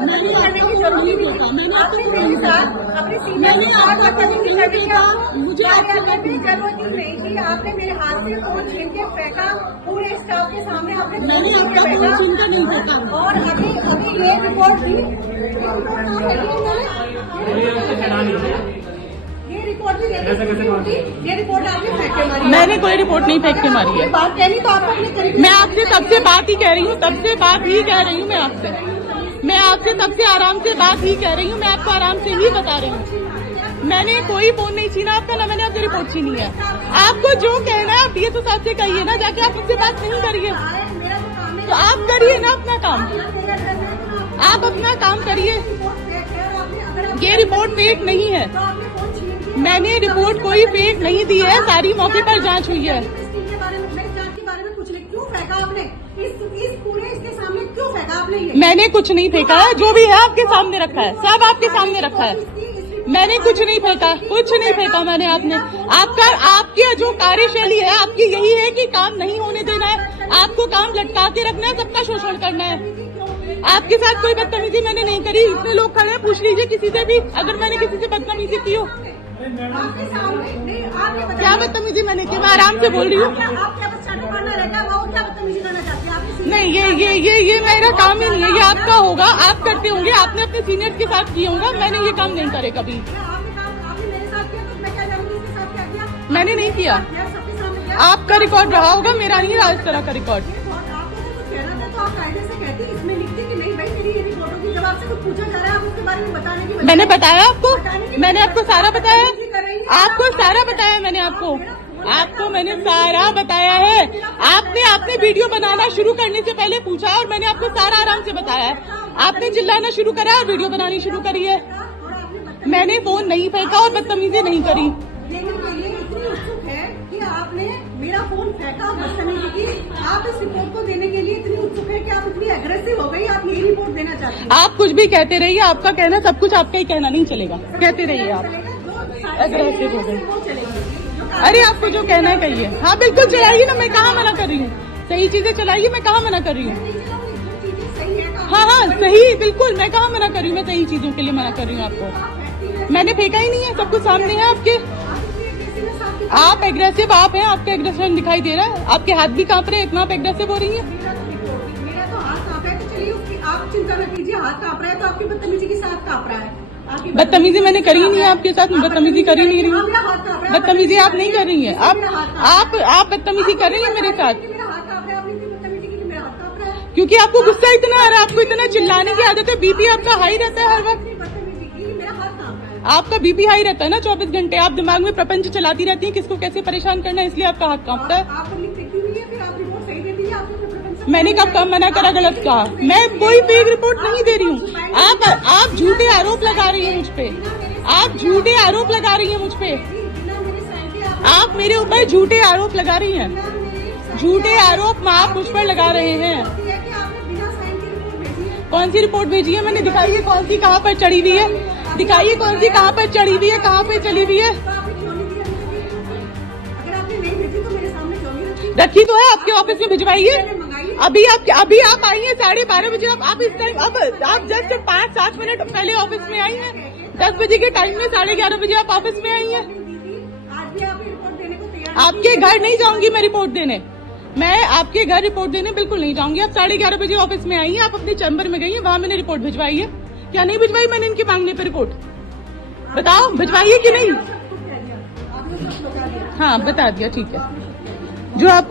बदतमीजी करने की जरूरत नहीं थी। आपने मेरे साथ अपने सीनियर के साथ बदतमीजी करने की मुझे जरूरत ही नहीं थी। आपने मेरे हाथ से फोन छीन के फेंका, पूरे स्टाफ के सामने आपने फेंका। और अभी ये रिपोर्ट थी, ये रिपोर्ट आपने फेंक के मारी। मैंने कोई रिपोर्ट नहीं फेंक के मारी है। बात कहनी तो आप अपने तरीके। मैं आपसे तब से बात ही कह रही हूँ, तब से बात ही कह रही हूँ। मैं आपसे तब से आराम से बात ही कह रही हूँ। मैं आपको आराम से ही बता रही हूँ। मैंने कोई फोन नहीं छीना आपका, ना मैंने आपकी रिपोर्ट छीनी है। आपको जो कहना है आप ये तो साथ से कहिए ना, जाके आप मुझसे बात नहीं करिए तो आप करिए ना अपना काम। आप अपना काम करिए। ये रिपोर्ट फेक नहीं है। मैंने रिपोर्ट कोई फेक नहीं दी है। सारी मौके पर जांच हुई है। मैंने कुछ नहीं फेंका है। जो भी है आपके सामने रखा है, सब आपके सामने रखा है। मैंने कुछ नहीं फेंका, कुछ नहीं फेंका मैंने। आपकी जो कार्यशैली है आपकी यही है कि काम नहीं होने देना है, आपको काम लटका के रखना है, सबका शोषण करना है। आपके साथ कोई बदतमीजी मैंने नहीं करी। इतने लोग खड़े हैं, पूछ लीजिए किसी से भी, अगर मैंने किसी से बदतमीजी की हो। क्या बदतमीजी मैंने की? मैं आराम से बोल रही हूँ। नहीं, ये मेरा काम ही नहीं है। ये आपका होगा, आप करते होंगे, आपने अपने सीनियर्स के साथ किया होगा। मैंने ये काम नहीं करे कभी। मैंने नहीं किया। आपका रिकॉर्ड रहा होगा, मेरा नहीं रहा इस तरह का रिकॉर्ड। मैंने बताया आपको, मैंने आपको सारा बताया, आपको सारा बताया। मैंने आपको मैंने सारा बताया है। आपने वीडियो बनाना शुरू करने से पहले पूछा और मैंने आपको सारा आराम से बताया है। आपने चिल्लाना शुरू करा और वीडियो बनानी शुरू करी है। मैंने फोन नहीं फेंका और बदतमीजी नहीं करी। आपने मेरा फोन फेंका, बदतमीजी की। आप इस रिपोर्ट को देने के लिए इतनी उत्सुक है कि आप इतनी एग्रेसिव हो गई, आप यही रिपोर्ट देना चाहते हैं। आप कुछ भी कहते रहिए, आपका कहना सब कुछ आपका ही कहना नहीं चलेगा। कहते रहिए आप एग्रेसिव हो गए। अरे आपको जो कहना है कहिए। हाँ बिल्कुल चलाइए ना, मैं कहाँ मना कर रही हूँ। सही चीजें चलाइए, मैं कहाँ मना कर रही हूँ। हाँ सही, बिल्कुल मैं कहाँ मना कर रही हूँ। मैं सही चीजों के लिए मना कर रही हूँ आपको। मैंने फेंका ही नहीं है, सब कुछ सामने है आपके। आप एग्रेसिव आप हैं, आपका एग्रेशन दिखाई दे रहा है। आपके हाथ भी कांप रहे हैं, इतना आप एग्रेसिव हो रही है। मेरा तो हाथ कांप रहा है, तो चलिए आप चिंता न कीजिए। हाथ कांप रहा है तो आपकी बदतमीजी के साथ कांप रहा है। बदतमीजी मैंने करी नहीं है आपके साथ। बदतमीजी करी नहीं रही हूँ। बदतमीजी आप नहीं कर रही है। आप बदतमीजी कर रही है मेरे साथ, क्योंकि आपको गुस्सा इतना आ रहा है। आपको इतना चिल्लाने की आदत है। बीपी आपका हाई रहता है हर वक्त। आपका बीपी हाई रहता है ना 24 घंटे। आप दिमाग में प्रपंच चलाती रहती हैं, किसको कैसे परेशान करना है, इसलिए आपका हाथ कांपता है। मैंने कब कम मना करा, गलत कहा? मैं कोई फेक रिपोर्ट नहीं दे रही हूँ। आप झूठे आरोप लगा रही हैं मुझ पे। आप झूठे आरोप लगा रही हैं मुझ पे। आप मेरे ऊपर झूठे आरोप लगा रही हैं। झूठे आरोप आप मुझ पर लगा रहे हैं। कौन सी रिपोर्ट भेजी है मैंने? दिखाइए कौन सी, कहाँ पर चढ़ी हुई है। दिखाइए कौन सी, कहाँ पर चढ़ी हुई है, कहाँ पे चली हुई है। रखी तो है, आपके ऑफिस में भिजवाइए। अभी आप आई हैं 12:30 बजे। आप इस टाइम आप जस्ट 5-7 मिनट पहले ऑफिस में आई हैं। 10 बजे के टाइम में 11:30 बजे आप ऑफिस में आई हैं। आपके घर नहीं जाऊंगी मैं रिपोर्ट देने। मैं आपके घर रिपोर्ट देने बिल्कुल नहीं जाऊंगी। आप 11:30 बजे ऑफिस में आई हैं, आप अपने चैम्बर में गई हैं, वहां मैंने रिपोर्ट भिजवाई है। क्या नहीं भिजवाई मैंने इनके मांगने पर रिपोर्ट? बताओ भिजवाइए कि नहीं? हाँ बता दिया, ठीक है। जो आप